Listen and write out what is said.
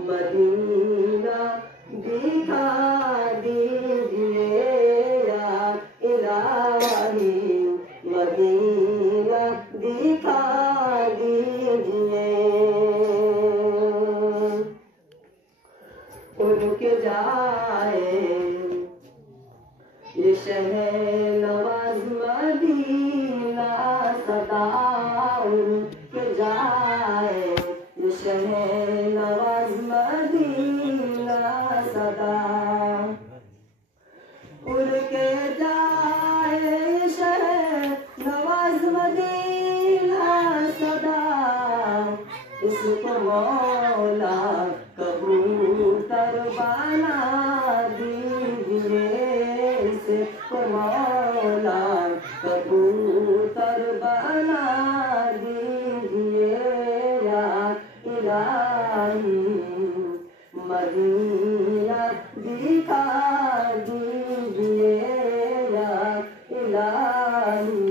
Medina दिखा दीजिए या इलाही, मदीना दिखा दीजिए। उड़क जाए ये शहर नवाज मदीना सदा, उड़क जाए ये शहर नवाज मदीना सदा, उड़क जाए ये शहर नवाज मदीना सदा। इसको मौला कबूतर बना दीजिए, इसको मौला कबूतर बना दीजिए या इलाही, मदीना दिखा दीजिए या इलाही।